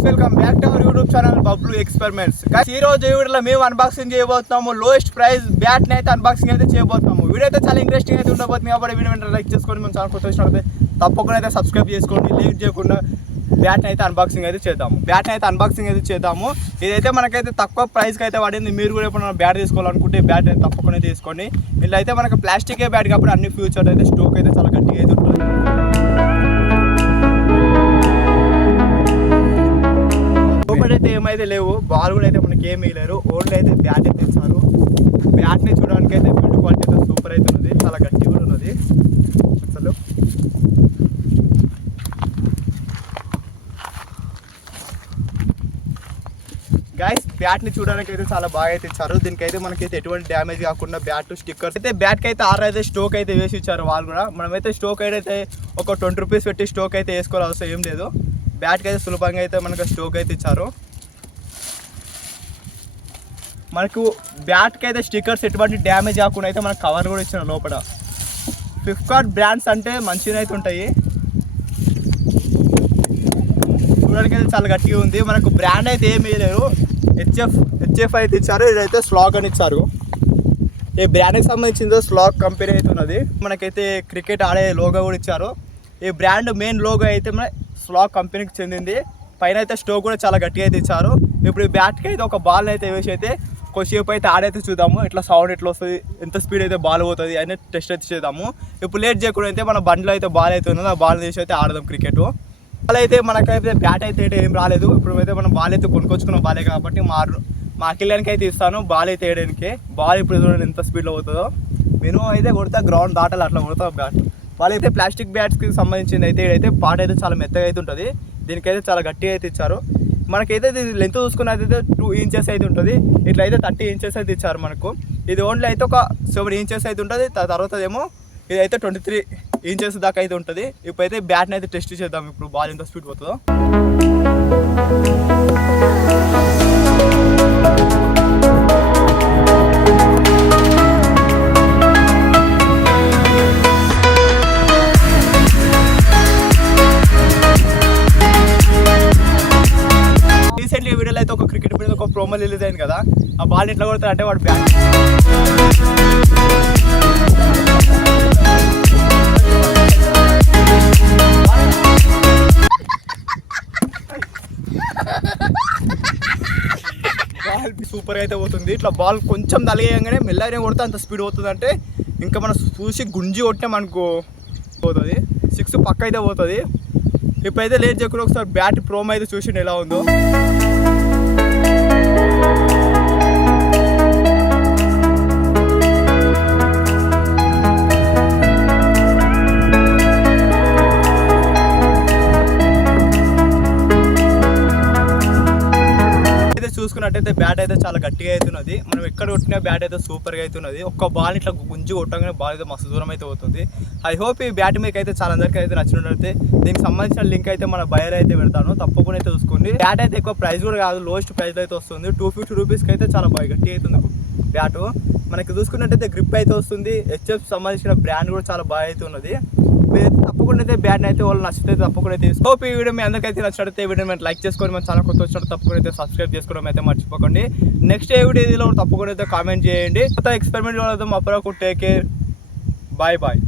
Guys welcome back to our YouTube channel Bablu experiments. Guys ఈ రోజు వీడియోలో మేము అన్బాక్సింగ్ చేయబోతున్నాము. లోయెస్ట్ ప్రైస్ బ్యాట్ ని అయితే అన్బాక్సింగ్ అయితే చేయబోతున్నాము. వీడియో అయితే చాలా ఇంట్రెస్టింగ్ అయితే ఉండబోతుంది కాబట్టి వీడియో వెంటనే లైక్ చేసుకోండి. మన ఛానల్ కొత్త వచ్చినట్లయితే తప్పకుండా అయితే సబ్స్క్రైబ్ చేసుకోండి. లేట్ చేయకుండా బ్యాట్ అయితే అన్బాక్సింగ్ అయితే చేద్దాము. ఇదైతే మనకైతే తక్కువ ప్రైస్కి అయితే పడింది. మీరు కూడా ఎప్పుడు బ్యాట్ తీసుకోవాలనుకుంటే బ్యాట్ అయితే తప్పకుండా తీసుకోండి. ఇలా అయితే మనకు ప్లాస్టికే బ్యాట్ కాబట్టి అన్ని ఫ్యూచర్ అయితే స్టోక్ అయితే చాలా గట్టిగా అయితే ఉంటుంది. అయితే ఏమైతే లేవు, బాల్ కూడా అయితే మనకి ఏమి వేయలేరు. ఓన్లీ అయితే బ్యాట్ అయితే ఇచ్చారు. బ్యాట్ని చూడడానికి అయితే బిల్డ్ క్వాలిటీ అయితే సూపర్ అయితే ఉన్నది, చాలా గట్టి కూడా ఉన్నది అసలు. గైస్ బ్యాట్ని చూడడానికి అయితే చాలా బాగా అయితే ఇచ్చారు. దీనికైతే మనకైతే ఎటువంటి డ్యామేజ్ కాకుండా బ్యాట్ స్టిక్కర్స్ అయితే బ్యాట్కి అయితే 6 అయితే స్టోక్ అయితే వేసి ఇచ్చారు వాళ్ళు కూడా. మనమైతే స్టోక్ అయితే ఒక 20 రూపీస్ పెట్టి స్టోక్ అయితే వేసుకోవాలి అవసరం ఏం లేదు. బ్యాట్కి అయితే సులభంగా అయితే మనకు స్టోక్ అయితే ఇచ్చారు. మనకు బ్యాట్కి అయితే స్టిక్కర్స్ ఎటువంటి డ్యామేజ్ కాకుండా అయితే మనకు కవర్ కూడా ఇచ్చారు లోపల. ఫ్లిప్కార్ట్ బ్రాండ్స్ అంటే మంచిగా అయితే ఉంటాయి. చూడడానికి అయితే చాలా గట్టిగా ఉంది. మనకు బ్రాండ్ అయితే ఏమి వేయలేరు. హెచ్ఎఫ్ అయితే ఇచ్చారు. ఇదైతే స్లాగ్ అని ఇచ్చారు. ఈ బ్రాండ్కి సంబంధించింది స్లాగ్ కంపెనీ అయితే ఉన్నది. మనకైతే క్రికెట్ ఆడే లోగో కూడా ఇచ్చారు. ఈ బ్రాండ్ మెయిన్ లోగో అయితే మన స్లాగ్ కంపెనీకి చెందింది. పైన అయితే స్టోక్ కూడా చాలా గట్టిగా అయితే ఇచ్చారు. ఇప్పుడు ఈ బ్యాట్కి అయితే ఒక బాల్ అయితే వేసి అయితే కొద్దిసేపు అయితే ఆడైతే చూద్దాము. ఎట్లా సౌండ్ ఎట్లా వస్తుంది, ఎంత స్పీడ్ అయితే బాల్ పోతుంది అని టెస్ట్ అయితే చేద్దాము. ఇప్పుడు లేట్ చేయకుండా అయితే మన బండిలో అయితే బాల్ అయితే ఉన్నది. ఆ బాల్ తీసి అయితే ఆడదాం క్రికెట్. బాల్ అయితే మనకైతే బ్యాట్ అయితే ఏం రాలేదు. ఇప్పుడు అయితే మనం బాల్ అయితే కొనుక్కొచ్చుకున్న బాలే కాబట్టి మా అఖిలానికి అయితే ఇస్తాను బాల్ అయితే వేయడానికి. బాల్ ఇప్పుడు చూడండి ఎంత స్పీడ్లో పోతుందో. మినిమం అయితే కొడతా గ్రౌండ్ దాటాలి అట్లా కొడతా బ్యాట్. బాల్ అయితే ప్లాస్టిక్ బ్యాట్స్కి సంబంధించింది అయితే ఇదైతే పార్ట్ అయితే చాలా మెత్తగా అయితే ఉంటుంది. దీనికైతే చాలా గట్టిగా అయితే ఇచ్చారు. మనకైతే లెంత్ చూసుకున్నదైతే 2 ఇంచెస్ అయితే ఉంటుంది. ఇట్లా అయితే 30 ఇంచెస్ అయితే ఇచ్చారు మనకు. ఇది ఓన్లీ అయితే ఒక 7 ఇంచెస్ అయితే ఉంటుంది. తర్వాత ఏమో ఇదైతే 23 ఇంచెస్ దాకా అయితే ఉంటుంది. ఇప్పుడైతే బ్యాట్ని అయితే టెస్ట్ చేద్దాం. ఇప్పుడు బాల్ ఎంత స్పీడ్ పోతుందో. రీసెంట్లీ వీడియోలో అయితే ఒక క్రికెట్ మీద ఒక ప్రోమో రిలీజ్ అయింది కదా. ఆ బాల్ ఎట్లా కొడతాడు అంటే వాడు బ్యాట్ బాల్ సూపర్ అయితే పోతుంది. ఇట్లా బాల్ కొంచెం తలిగేయంగానే మెల్లగానే కొడితే అంత స్పీడ్ పోతుంది. అంటే ఇంకా మనం చూసి గుంజి కొట్టే మనకు పోతుంది. 6 పక్క అయితే పోతుంది. ఇప్పుడైతే లేట్ చేయకుండా ఒకసారి బ్యాట్ ప్రోమో అయితే చూసిండు ఎలా ఉందో. చూసుకున్నట్టయితే బ్యాట్ అయితే చాలా గట్టిగా అవుతున్నది. మనం ఎక్కడ కొట్టినా బ్యాట్ అయితే సూపర్గా అవుతున్నది. ఒక్క బాల్ ఇట్లా గుంజి కొట్టగానే బాల్ అయితే మస్తు దూరం అయితే అవుతుంది. ఐ హోప్ ఈ బ్యాట్ మీకు అయితే చాలా అందరికీ అయితే నచ్చినట్లయితే దీనికి సంబంధించిన లింక్ అయితే మన బయర్ అయితే పెడతాను, తప్పకుండా అయితే చూసుకోండి. బ్యాట్ అయితే ఎక్కువ ప్రైస్ కూడా కాదు, లోయెస్ట్ ప్రైస్ అయితే వస్తుంది. 250 రూపీస్కి అయితే చాలా బాగా గట్టి అవుతుంది బ్యాట్. మనకి చూసుకున్నట్టయితే గ్రిప్ అయితే వస్తుంది. హెచ్ఎఫ్ సంబంధించిన బ్రాండ్ కూడా చాలా బాగా అయితే ఉన్నది. మీరైతే తప్పకుండా అయితే బ్యాట్ని అయితే వాళ్ళు నచ్చితే తప్పకుండా అయితే హోప్ ఈ వీడియో మీ అందరికైతే నచ్చినట్లయితే వీడియో మేము లైక్ చేసుకొని మన ఛానల్ కొత్త వచ్చినట్టు తప్పకుండా అయితే సబ్స్క్రైబ్ చేసుకోవడం అయితే మర్చిపోకండి. నెక్స్ట్ ఏ వీడియోలో తప్పకుండా అయితే కామెంట్ చేయండి. కొత్త ఎక్స్పెరిమెంట్ వాళ్ళతో అప్పటివరకు టేక్ కేర్, బాయ్ బాయ్.